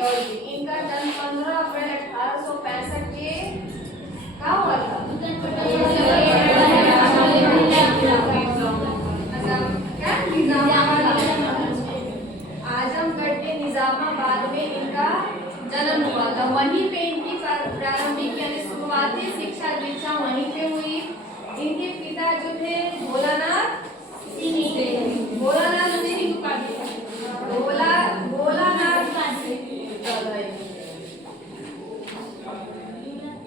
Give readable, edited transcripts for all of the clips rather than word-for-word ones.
हरिऔध जी। इनका जन्म 15 अप्रैल 1865 के कहाँ हुआ था? आजमगढ़ के निजामाबाद में इनका जन्म हुआ था। वहीं पे इनकी प्रारंभिक यानी शुरुआती शिक्षा दीक्षा वहीं पे हुई। इनके पिता जो थे भोलानाथ सिंह, भोलानाथ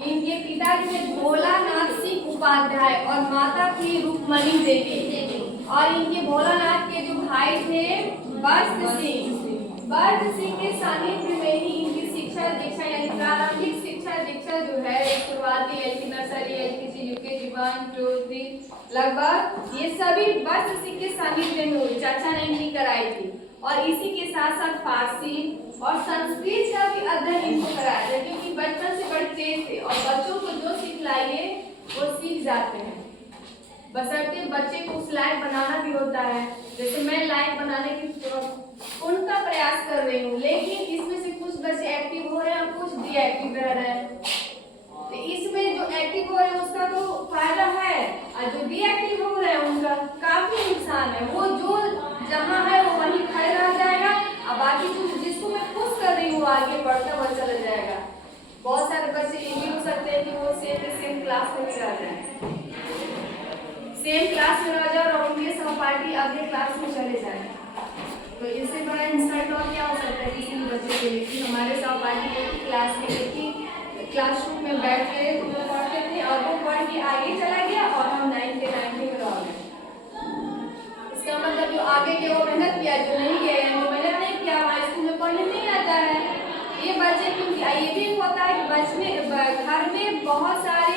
इनके पिता थे भोलानाथ सिंह उपाध्याय और माता थी रुक्मणी देवी। और इनके भोलानाथ के जो भाई थे बर्द सिंह के सानिध्य में ही इनकी शिक्षा दीक्षा यानी प्रारंभिक शिक्षा दीक्षा जो है शुरुआती एलके नर्सरी एलकेजी यूकेजी 1 2 3 लगभग ये सभी बर्द सिंह के सानिध्य में हुई। चाचा ने इनकी कराई थी। और इसी के साथ साथ फारसी और संस्कृत का भी अध्ययन इनको कराया था, क्योंकि बचपन से बड़े तेज थे और बच्चों को जो सिखलाइए वो सीख जाते हैं। बशर्ते बच्चे को उस लायक बनाना भी होता है। जैसे मैं लायक बनाने की उनका प्रयास कर रही हूँ, लेकिन इसमें से कुछ बच्चे एक्टिव हो रहे हैं और कुछ डीएक्टिव रह रहे हैं। तो इसमें जो एक्टिव हो रहे हैं उसका तो फायदा है, और जो डीएक्टिव हो रहे हैं उनका काफी नुकसान है। वो जो जहाँ है वो वहीं खड़े रह जाएगा, और बाकी जो जिसको मैं खुश कर रही हूँ आगे बढ़ता हुआ चला जाएगा। बहुत सारे बच्चे ये भी हो सकते हैं कि वो सेम क्लास में भी रह जाए, सेम क्लास में रह जाए और उनके सहपाठी अगले क्लास में चले जाए। तो इससे बड़ा इंसल्ट और क्या हो सकता है किसी भी बच्चे के लिए कि हमारे सहपाठी एक ही क्लास में एक ही क्लासरूम में बैठ के पढ़ते थे और वो पढ़ के आगे चला गया और हम 9th में रह गए। इसका मतलब जो आगे के वो मेहनत किया, जो नहीं किया यानी मेहनत नहीं किया, वहाँ स्कूल में पढ़ने नहीं आता है। ये बच्चे क्योंकि ये भी होता है कि घर में बहुत सारे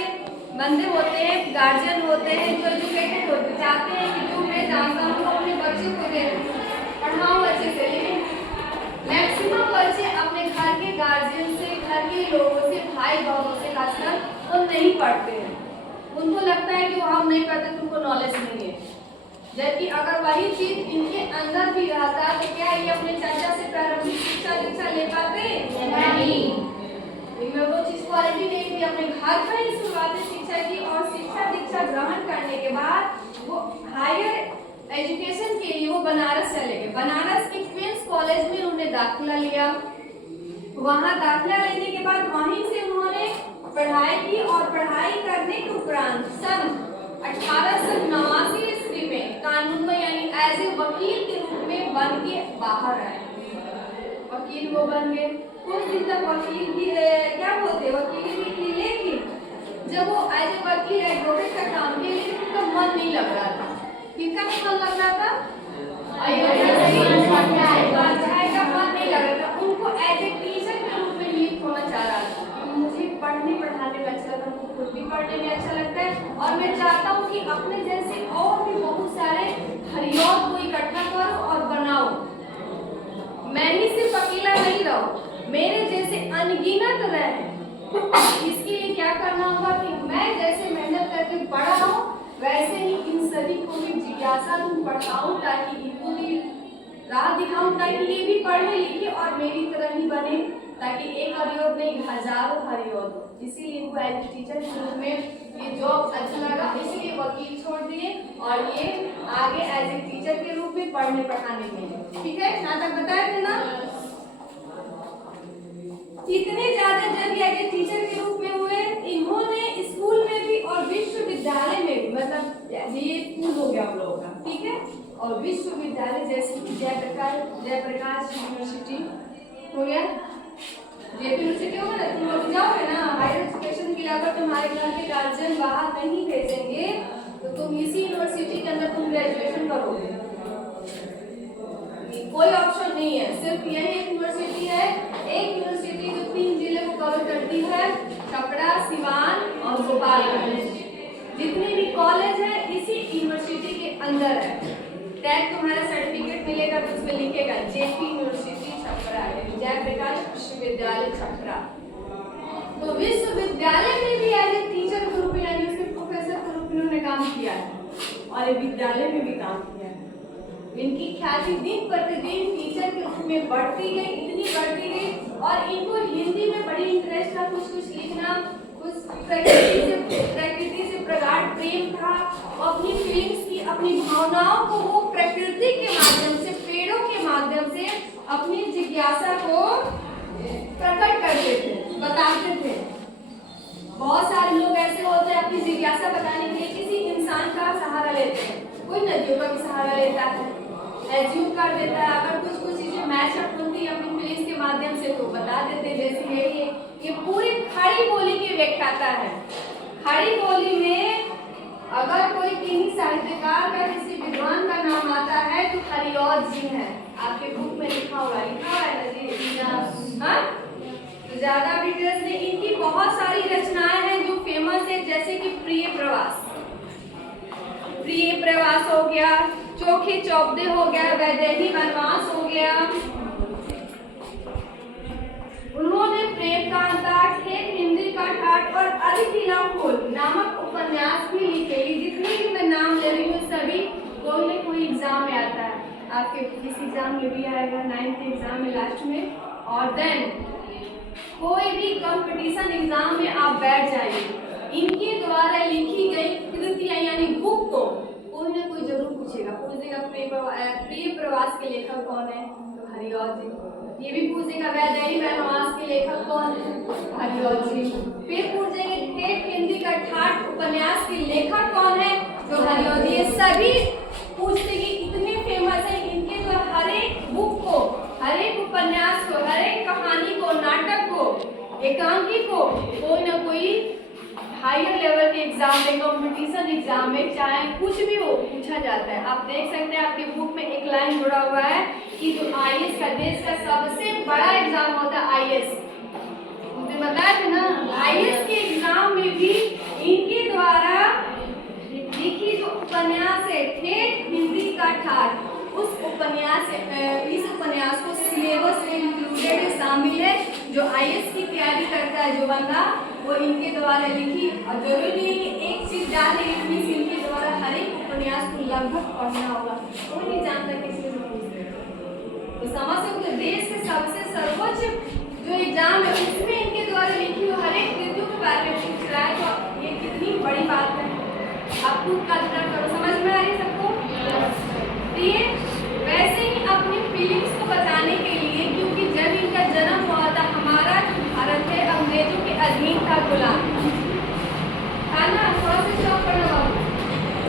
बंदे होते हैं, गार्जियन होते हैं जो एजुकेटेड होते चाहते हैं कि जो मैं जानता हूँ अपने बच्चे को दे पढ़ाऊँ अच्छे से, लेकिन मैक्सिमम बच्चे अपने घर के गार्जियन से, घर के लोगों से, भाई बहनों से खासकर वो नहीं पढ़ते हैं। उनको लगता है कि वो हम नहीं पढ़ते तो उनको नॉलेज नहीं है। जबकि अगर वही चीज इनके अंदर भी रहता तो क्या ये अपने चाचा से प्रारंभिक शिक्षा दीक्षा ले पाते? नहीं। इनमें वो चीज क्वालिटी नहीं थी। अपने घर पर ही शुरुआती शिक्षा की और शिक्षा दीक्षा ग्रहण करने के बाद वो हायर एजुकेशन के लिए वो बनारस चले गए। बनारस के क्वींस कॉलेज में उन्होंने दाखिला लिया। वहां दाखिला लेने के बाद वहीं से उन्होंने पढ़ाई की और पढ़ाई करने के उपरांत सन 1889 ईस्वी में कानून में यानी एज ए वकील के रूप में बन के बाहर आए। वकील वो बन गए। कुछ दिन तक वकील की क्या बोलते वकील की, लेकिन जब वो एज ए वकील एडवोकेट का काम किया लेकिन उनका मन नहीं लग रहा था। किसका मन लग रहा था? अध्याय का मन नहीं लग रहा था। उनको एज ए टीचर के रूप में नियुक्त होना चाह रहा था। मुझे पढ़ाने में अच्छा लगता है, मुझे खुद भी पढ़ने में अच्छा लगता है और मैं चाहता हूँ कि अपने जैसे और भी बहुत सारे हरिऔध को इकट्ठा करो और बनाओ। मैं ही सिर्फ अकेला नहीं रहूं, मेरे जैसे अनगिनत रहे। इसके लिए क्या करना होगा कि मैं जैसे मेहनत करके पढ़ा हूँ वैसे ही इन सभी को भी जिज्ञासा दूं, पढ़ाऊं, ताकि इनको भी राह दिखाऊं, ताकि ये भी पढ़े लिखे और मेरी तरह ही बने, ताकि एक हरिऔध नहीं हजारों हरिऔध। इसीलिए इनको एज टीचर के रूप में ये जॉब अच्छा लगा, इसलिए वकील छोड़ दिए और ये आगे एज ए टीचर के रूप में पढ़ने पढ़ाने में। ठीक है, यहाँ तक बताया थे ना। इतने ज्यादा जब ये एज ए टीचर के रूप में हुए, इन्होंने स्कूल में भी और विश्वविद्यालय में भी, मतलब ये स्कूल हो गया हम लोगों का, ठीक है, और विश्वविद्यालय जैसे जयप्रकाश यूनिवर्सिटी हो गया, जेपी यूनिवर्सिटी होगा ना, तुम लोग जाओगे ना हायर एजुकेशन के लिए, अगर तुम्हारे घर के गार्जियन बाहर नहीं भेजेंगे तो तुम इसी यूनिवर्सिटी के अंदर तुम ग्रेजुएशन करोगे। कोई ऑप्शन नहीं है, सिर्फ यही एक यूनिवर्सिटी है, एक यूनिवर्सिटी जो 3 जिले को कवर करती है, छपरा, सिवान और गोपालगंज। जितने भी कॉलेज है इसी यूनिवर्सिटी के अंदर है। टैग तुम्हारा सर्टिफिकेट मिलेगा तो उसमें लिखेगा जेपी यूनिवर्सिटी छपरा है, जयप्रकाश विश्वविद्यालय छपरा। तो विश्वविद्यालय में भी एज ए टीचर के रूप में यानी उसके प्रोफेसर के रूप में उन्होंने काम किया है और विद्यालय में भी काम किया है। इनकी ख्याति दिन प्रतिदिन टीचर के रूप में बढ़ती गई, इतनी बढ़ती गई और उस प्रकृति से प्रगाढ़ प्रेम था। वो अपनी फीलिंग्स की, अपनी भावनाओं को वो प्रकृति के माध्यम से, पेड़ों के माध्यम से अपनी जिज्ञासा को प्रकट करते थे, बताते थे। बहुत सारे लोग ऐसे होते हैं अपनी जिज्ञासा बताने के लिए किसी इंसान का सहारा लेते हैं। कोई नदियों का भी सहारा लेता है, एज्यूम कर देता है, अगर कुछ चीजें मैच अप होती है अपनी फीलिंग्स के माध्यम से तो बता देते हैं। जैसे ये पूरी खड़ी बोली की व्याख्याता है। खड़ी बोली में अगर कोई किसी साहित्यकार का, किसी विद्वान का नाम आता है तो हरिऔध जी है। आपके बुक में लिखा हुआ है ना जी? हाँ, तो ज्यादा डिटेल्स नहीं। इनकी बहुत सारी रचनाएं हैं जो फेमस है, जैसे कि प्रिय प्रवास हो गया, चोखे चौपदे हो गया, वैदेही वनवास हो गया। उन्होंने प्रेम का अंतराट, खेत हिंदी का ठाट और अधिकिला फूल नामक उपन्यास भी लिखे। जितने भी मैं नाम ले रही हूँ सभी कोई न कोई एग्जाम में आता है। आपके किस एग्जाम में भी आएगा, 9th एग्जाम में लास्ट में, और देन कोई भी कंपटीशन एग्जाम में आप बैठ जाइए, इनके द्वारा लिखी गई कृतियां यानी बुक को कोई ना कोई जरूर पूछेगा। प्रिय प्रवास के लेखक कौन है? तो हरिऔध जी। ये भी पूछेगा वैदेही वनवास के लेखक कौन है? हरिऔध जी। फिर पूछेंगे खेत हिंदी का ठाट उपन्यास के लेखक कौन है? तो हरिऔध। ये सभी पूछते कि इतने फेमस है, इनके तो हर एक बुक को, हर एक उपन्यास को, हर एक कहानी को, नाटक को, एकांकी को कोई ना कोई हायर लेवल के एग्जाम में, कंपटीशन एग्जाम में, चाहे कुछ भी हो, पूछा जाता है। आप देख सकते हैं आपकी बुक में एक लाइन जुड़ा हुआ है कि जो आईएएस का, देश का सबसे बड़ा एग्जाम होता है आईएएस। मुझे बताया था ना, आईएएस के एग्जाम में भी इनके द्वारा लिखी जो उपन्यास है खेत हिंदी का ठाट, उस उपन्यास, इस उपन्यास को सिलेबस में इंक्लूडेड शामिल है। जो आईएएस की तैयारी करता है जो बंदा, वो इनके द्वारा लिखी। और जरूरी नहीं एक चीज डाल देगी, इनके द्वारा हर एक उपन्यास को लगभग पढ़ना होगा।